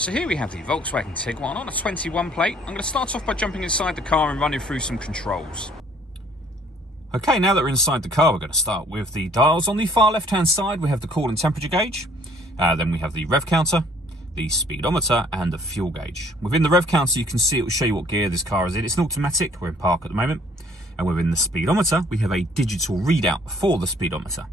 So here we have the Volkswagen Tiguan on a 21 plate. I'm going to start off by jumping inside the car and running through some controls. Okay, now that we're inside the car, we're going to start with the dials. On the far left-hand side, we have the coolant temperature gauge. Then we have the rev counter, the speedometer, and the fuel gauge. Within the rev counter, you can see it will show you what gear this car is in. It's an automatic. We're in park at the moment. And within the speedometer, we have a digital readout for the speedometer.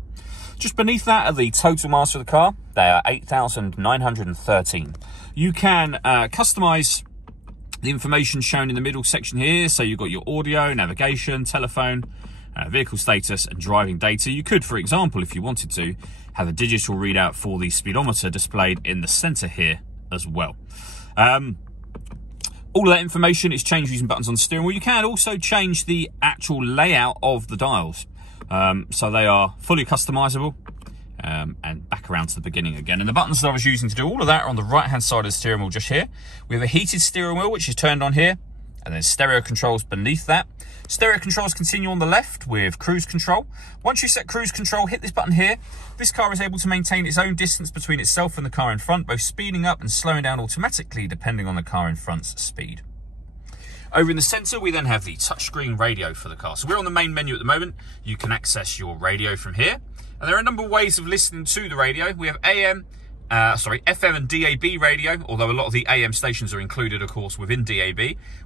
Just beneath that are the total miles for the car. They are 8,913. You can customize the information shown in the middle section here. So you've got your audio, navigation, telephone, vehicle status, and driving data. You could, for example, if you wanted to, have a digital readout for the speedometer displayed in the center here as well. All of that information is changed using buttons on the steering wheel. You can also change the actual layout of the dials. So they are fully customizable, and back around to the beginning again. And the buttons that I was using to do all of that are on the right hand side of the steering wheel just here. We have a heated steering wheel, which is turned on here, and then stereo controls beneath that. Stereo controls continue on the left with cruise control. Once you set cruise control, hit this button here. This car is able to maintain its own distance between itself and the car in front, both speeding up and slowing down automatically depending on the car in front's speed. Over in the centre, we then have the touchscreen radio for the car. So we're on the main menu at the moment. You can access your radio from here. And there are a number of ways of listening to the radio. We have FM and DAB radio, although a lot of the AM stations are included, of course, within DAB.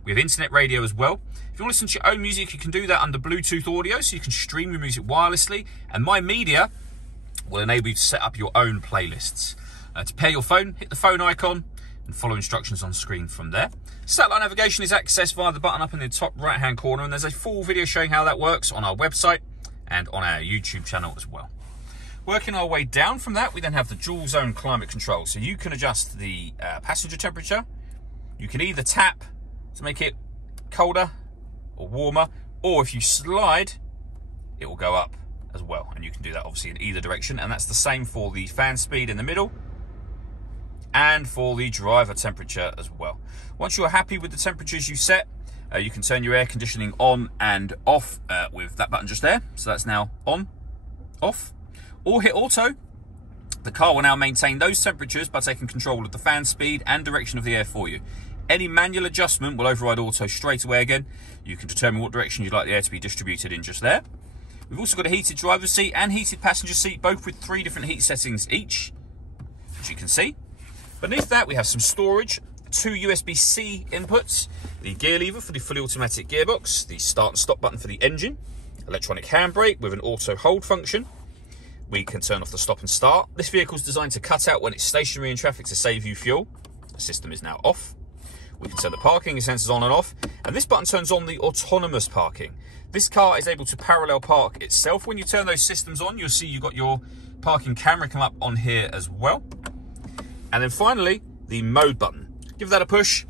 We have internet radio as well. If you want to listen to your own music, you can do that under Bluetooth audio, so you can stream your music wirelessly. And My Media will enable you to set up your own playlists. To pair your phone, hit the phone icon and follow instructions on screen from there. Satellite navigation is accessed via the button up in the top right-hand corner, and there's a full video showing how that works on our website and on our YouTube channel as well. Working our way down from that, we then have the dual zone climate control. So you can adjust the passenger temperature. You can either tap to make it colder or warmer, or if you slide, it will go up as well. And you can do that obviously in either direction. And that's the same for the fan speed in the middle and for the driver temperature as well. Once you're happy with the temperatures you set, you can turn your air conditioning on and off with that button just there. So that's now on, off. Or hit auto. The car will now maintain those temperatures by taking control of the fan speed and direction of the air for you. Any manual adjustment will override auto straight away again. You can determine what direction you'd like the air to be distributed in just there. We've also got a heated driver's seat and heated passenger seat, both with 3 different heat settings each, as you can see. Beneath that, we have some storage, 2 USB-C inputs, the gear lever for the fully automatic gearbox, the start and stop button for the engine, electronic handbrake with an auto hold function. We can turn off the stop and start. This vehicle is designed to cut out when it's stationary in traffic to save you fuel. The system is now off. We can turn the parking sensors on and off. And this button turns on the autonomous parking. This car is able to parallel park itself. When you turn those systems on, you'll see you've got your parking camera come up on here as well. And then finally, the mode button. Give that a push.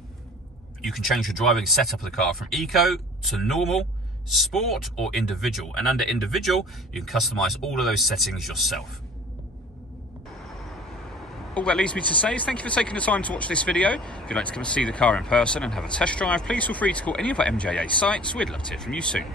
You can change the driving setup of the car from eco to normal, sport, or individual. And under individual, you can customize all of those settings yourself. All that leaves me to say is thank you for taking the time to watch this video. If you'd like to come and see the car in person and have a test drive, please feel free to call any of our MJA sites. We'd love to hear from you soon.